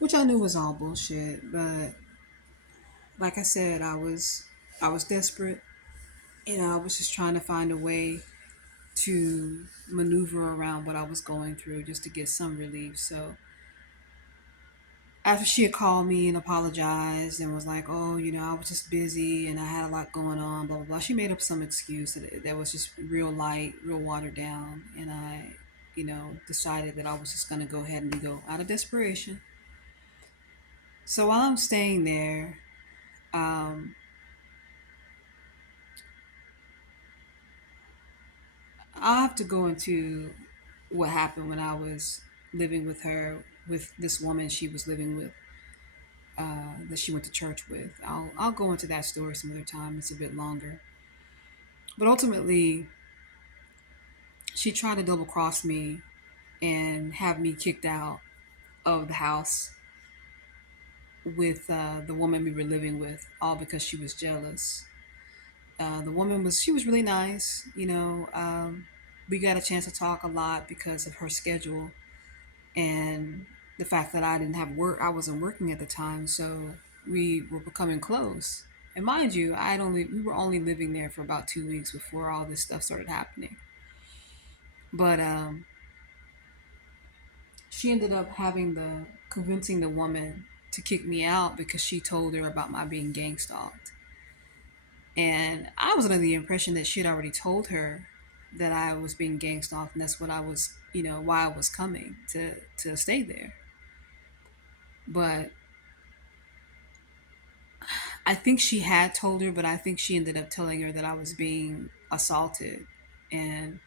which I knew was all bullshit. But like I said, I was desperate, and I was just trying to find a way to maneuver around what I was going through just to get some relief. So after she had called me and apologized and was like, "Oh, I was just busy and I had a lot going on," blah blah blah. She made up some excuse that was just real light, real watered down, and I, decided that I was just gonna go ahead and go out of desperation. So while I'm staying there, um, I'll have to go into what happened when I was living with her, with this woman she was living with, that she went to church with. I'll go into that story some other time. It's a bit longer. But ultimately, she tried to double cross me and have me kicked out of the house with the woman we were living with, all because she was jealous. The woman was really nice. We got a chance to talk a lot because of her schedule and the fact that I didn't have work. I wasn't working at the time, so we were becoming close. And mind you, we were only living there for about 2 weeks before all this stuff started happening. But she ended up having the convincing the woman to kick me out because she told her about my being gang stalked. And I was under the impression that she had already told her that I was being gang stalked, and that's what I was, why I was coming to stay there. But I think she had told her, but I think she ended up telling her that I was being assaulted, and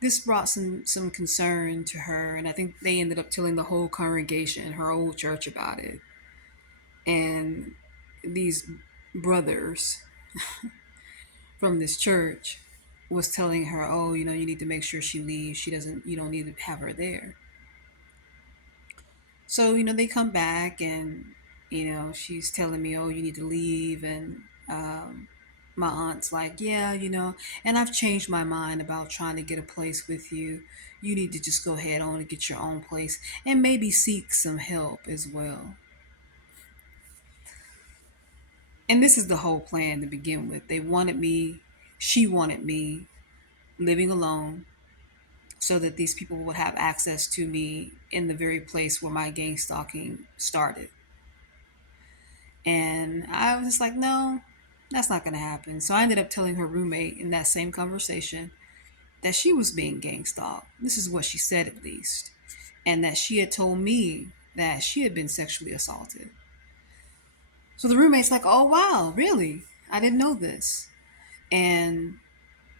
this brought some concern to her. And I think they ended up telling the whole congregation, her old church, about it. And these brothers from this church was telling her, "Oh, you need to make sure she leaves. She doesn't. You don't need to have her there." So they come back, and she's telling me, "Oh, you need to leave." And my aunt's like, "Yeah, and I've changed my mind about trying to get a place with you. You need to just go ahead on and get your own place and maybe seek some help as well." And this is the whole plan to begin with. She wanted me living alone so that these people would have access to me in the very place where my gang stalking started. And I was just like, no, that's not going to happen. So I ended up telling her roommate in that same conversation that she was being gang stalked. This is what she said, at least. And that she had told me that she had been sexually assaulted. So the roommate's like, "Oh, wow, really? I didn't know this." And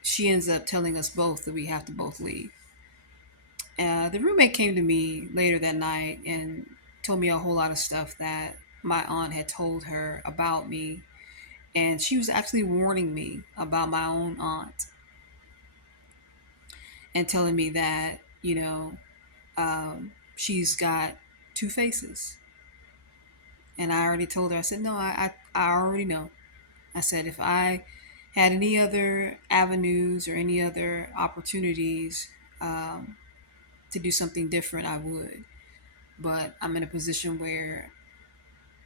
she ends up telling us both that we have to both leave. The roommate came to me later that night and told me a whole lot of stuff that my aunt had told her about me. And she was actually warning me about my own aunt and telling me that, she's got two faces. And I already told her, I said, "No, I already know." I said, "If I had any other avenues or any other opportunities to do something different, I would. But I'm in a position where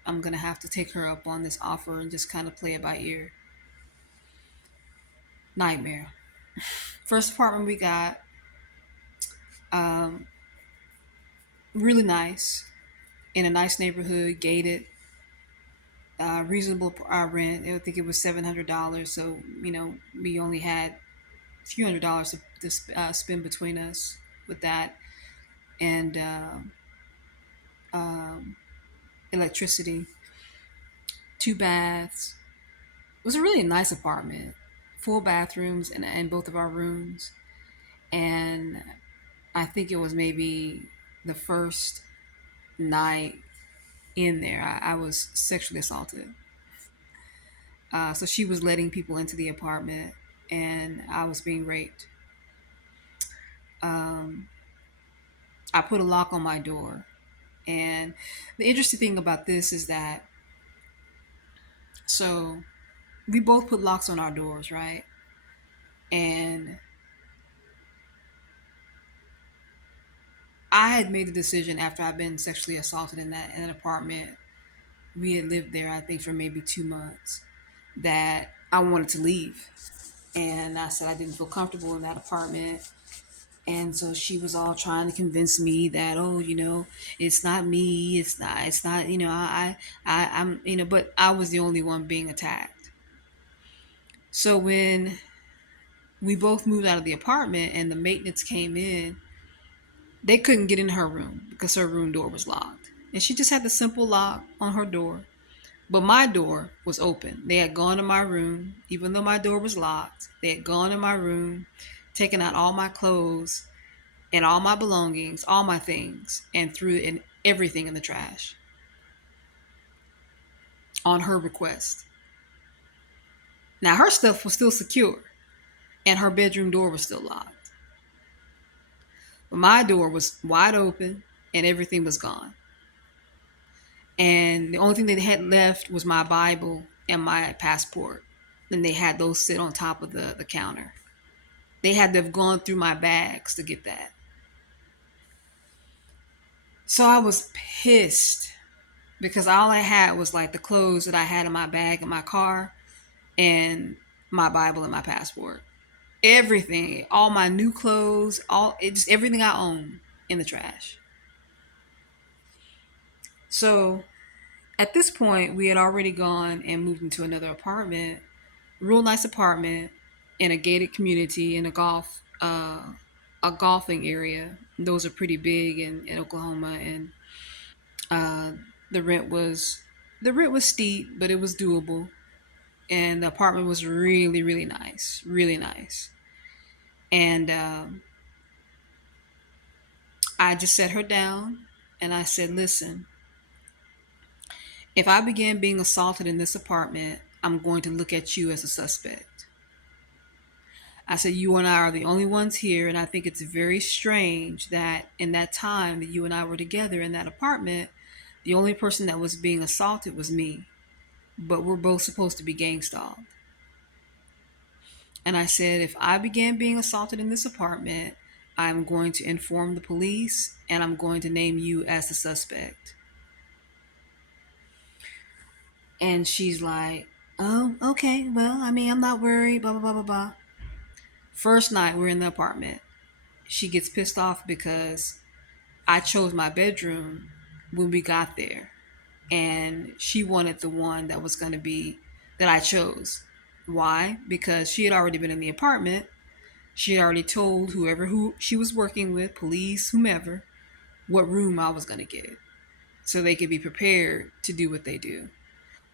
I'm going to have to take her up on this offer and just kind of play it by ear." Nightmare. First apartment we got, um, really nice, in a nice neighborhood, gated, reasonable rent. I think it was $700. So, we only had a few $100s to spend between us with that. And um, electricity, two baths. It was a really nice apartment, full bathrooms in both of our rooms. And I think it was maybe the first night in there, I was sexually assaulted. So she was letting people into the apartment, and I was being raped. Um, I put a lock on my door. And the interesting thing about this is that, so we both put locks on our doors, right? And I had made the decision after I'd been sexually assaulted in an apartment. We had lived there, I think, for maybe 2 months, that I wanted to leave. And I said I didn't feel comfortable in that apartment. And so she was all trying to convince me that, oh, it's not me, it's not, I'm, but I was the only one being attacked. So when we both moved out of the apartment and the maintenance came in, they couldn't get in her room because her room door was locked. And she just had the simple lock on her door. But my door was open. They had gone to my room, even though my door was locked. They had gone in my room, taken out all my clothes and all my belongings, all my things, and threw in everything in the trash on her request. Now, her stuff was still secure, and her bedroom door was still locked. But my door was wide open, and everything was gone. And the only thing they had left was my Bible and my passport. And they had those sit on top of the counter. They had to have gone through my bags to get that. So I was pissed because all I had was like the clothes that I had in my bag in my car and my Bible and my passport. Everything, all my new clothes, just everything I own in the trash. So at this point, we had already gone and moved into another apartment, real nice apartment in a gated community in a golfing area. Those are pretty big in Oklahoma, and uh, the rent was the rent was steep, but it was doable. And the apartment was really really nice, really nice. And I just set her down and I said, "Listen, if I began being assaulted in this apartment, I'm going to look at you as a suspect." I said, "You and I are the only ones here, and I think it's very strange that in that time that you and I were together in that apartment, the only person that was being assaulted was me, but we're both supposed to be gang stalked." And I said, "If I began being assaulted in this apartment, I'm going to inform the police and I'm going to name you as the suspect." And she's like, "Oh, okay. Well, I mean, I'm not worried, blah, blah, blah, blah, blah." First night we're in the apartment, she gets pissed off because I chose my bedroom when we got there. And she wanted the one that was going to be that I chose. Why? Because she had already been in the apartment. She had already told who she was working with, police, whomever, what room I was going to get so they could be prepared to do what they do.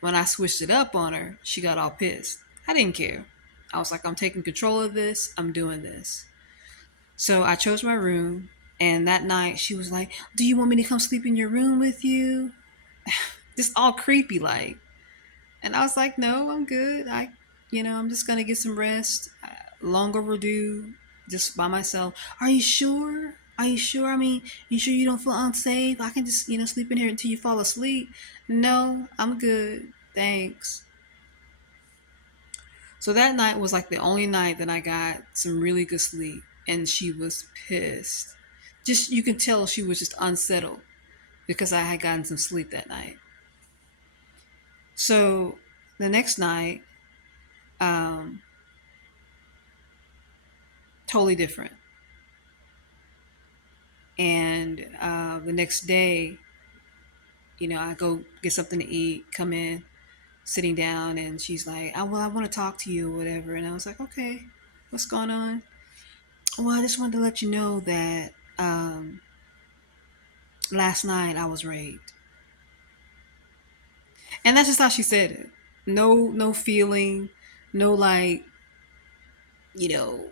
When I switched it up on her, she got all pissed. I didn't care. I was like, "I'm taking control of this. I'm doing this." So I chose my room. And that night she was like, "Do you want me to come sleep in your room with you?" Just all creepy like. And I was like, "No, I'm good. I'm just going to get some rest. Long overdue, just by myself." "Are you sure? Are you sure? I mean, you sure you don't feel unsafe? I can just, sleep in here until you fall asleep." "No, I'm good. Thanks." So that night was like the only night that I got some really good sleep. And she was pissed. Just, you can tell she was just unsettled because I had gotten some sleep that night. So the next night, um, totally different. And the next day, I go get something to eat, come in, sitting down, and she's like, well, I want to talk to you or whatever." And I was like, "Okay, what's going on?" "Well, I just wanted to let you know that last night I was raped." And that's just how she said it. No feeling, no like, you know,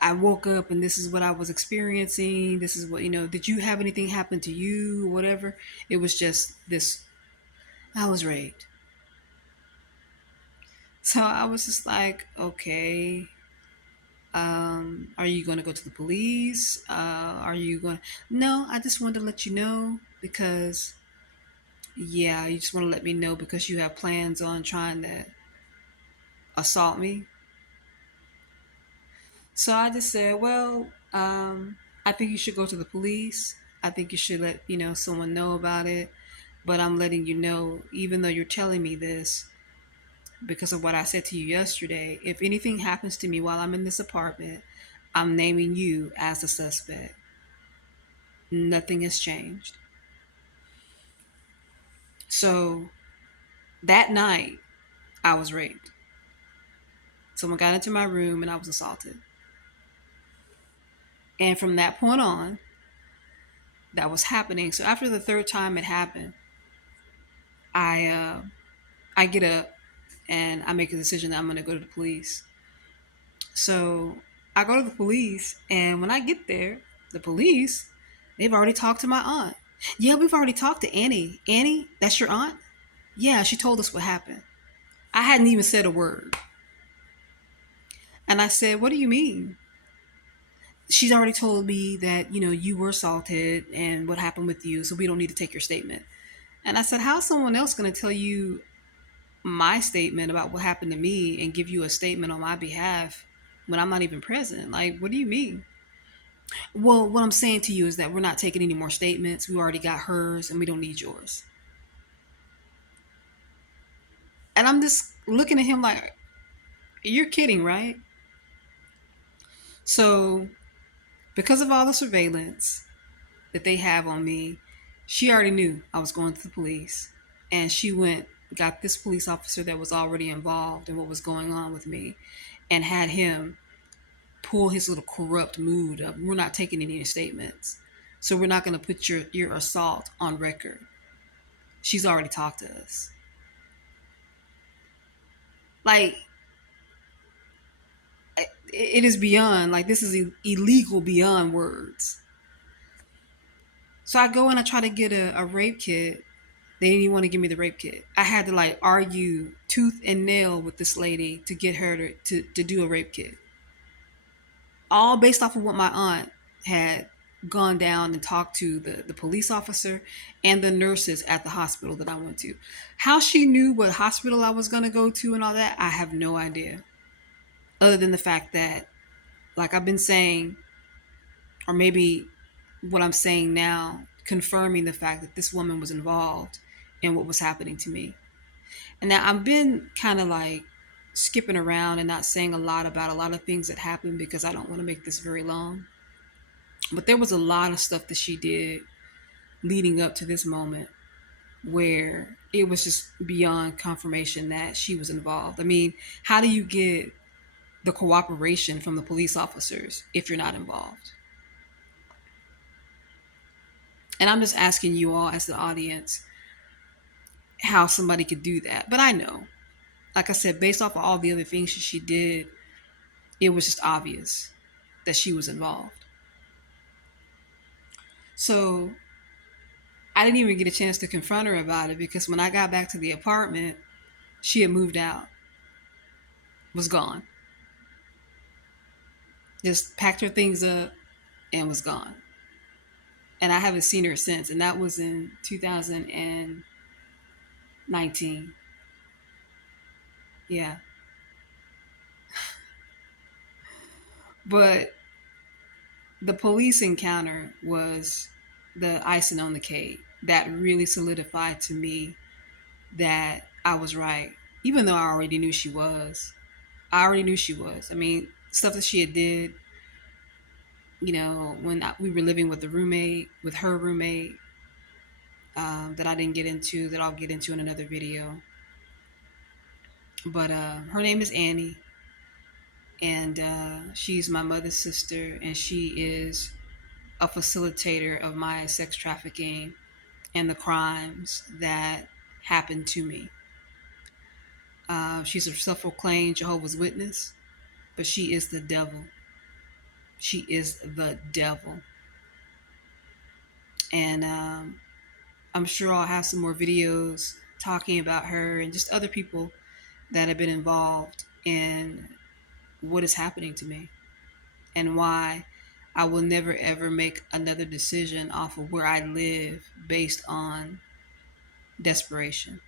"I woke up and this is what I was experiencing. This is what, did you have anything happen to you or whatever?" It was just this, "I was raped." So I was just like, "Okay, are you going to go to the police? Are you going?" "No, I just wanted to let you know because, yeah, you just want to let me know because you have plans on trying to assault me." So I just said, "Well, I think you should go to the police. I think you should let someone know about it. But I'm letting you know, even though you're telling me this, because of what I said to you yesterday, if anything happens to me while I'm in this apartment, I'm naming you as a suspect. Nothing has changed. So that night, I was raped. Someone got into my room and I was assaulted. And from that point on, that was happening. So after the third time it happened, I I get up and I make a decision that I'm going to go to the police. So I go to the police, and when I get there, the police, they've already talked to my aunt. Yeah, we've already talked to Annie. Annie, that's your aunt? Yeah, she told us what happened. I hadn't even said a word. And I said, what do you mean? She's already told me that, you were assaulted and what happened with you, so we don't need to take your statement. And I said, how's someone else going to tell you my statement about what happened to me and give you a statement on my behalf when I'm not even present? Like, what do you mean? Well, what I'm saying to you is that we're not taking any more statements. We already got hers and we don't need yours. And I'm just looking at him like, you're kidding, right? So, because of all the surveillance that they have on me, she already knew I was going to the police. And she got this police officer that was already involved in what was going on with me, and had him pull his little corrupt mood of, we're not taking any statements. So we're not going to put your assault on record. She's already talked to us. Like, it is beyond, like, this is illegal beyond words. So I go and I try to get a rape kit. They didn't even want to give me the rape kit. I had to like argue tooth and nail with this lady to get her to do a rape kit. All based off of what my aunt had gone down and talked to the police officer and the nurses at the hospital that I went to. How she knew what hospital I was going to go to and all that, I have no idea. Other than the fact that, like I've been saying, or maybe what I'm saying now, confirming the fact that this woman was involved in what was happening to me. And now I've been kind of like skipping around and not saying a lot about a lot of things that happened because I don't want to make this very long. But there was a lot of stuff that she did leading up to this moment where it was just beyond confirmation that she was involved. I mean, how do you get the cooperation from the police officers if you're not involved? And I'm just asking you all as the audience how somebody could do that. But I know, like I said, based off of all the other things she did, it was just obvious that she was involved. So I didn't even get a chance to confront her about it because when I got back to the apartment, she had moved out, was gone. Just packed her things up and was gone. And I haven't seen her since. And that was in 2019. Yeah. But the police encounter was the icing on the cake that really solidified to me that I was right, even though I already knew she was. I already knew she was. I mean, stuff that she had did, when we were living with with her roommate, that I didn't get into, that I'll get into in another video. But her name is Annie, and she's my mother's sister, and she is a facilitator of my sex trafficking and the crimes that happened to me. She's a self-proclaimed Jehovah's Witness, but she is the devil. She is the devil. And I'm sure I'll have some more videos talking about her and just other people that have been involved in what is happening to me and why I will never ever make another decision off of where I live based on desperation.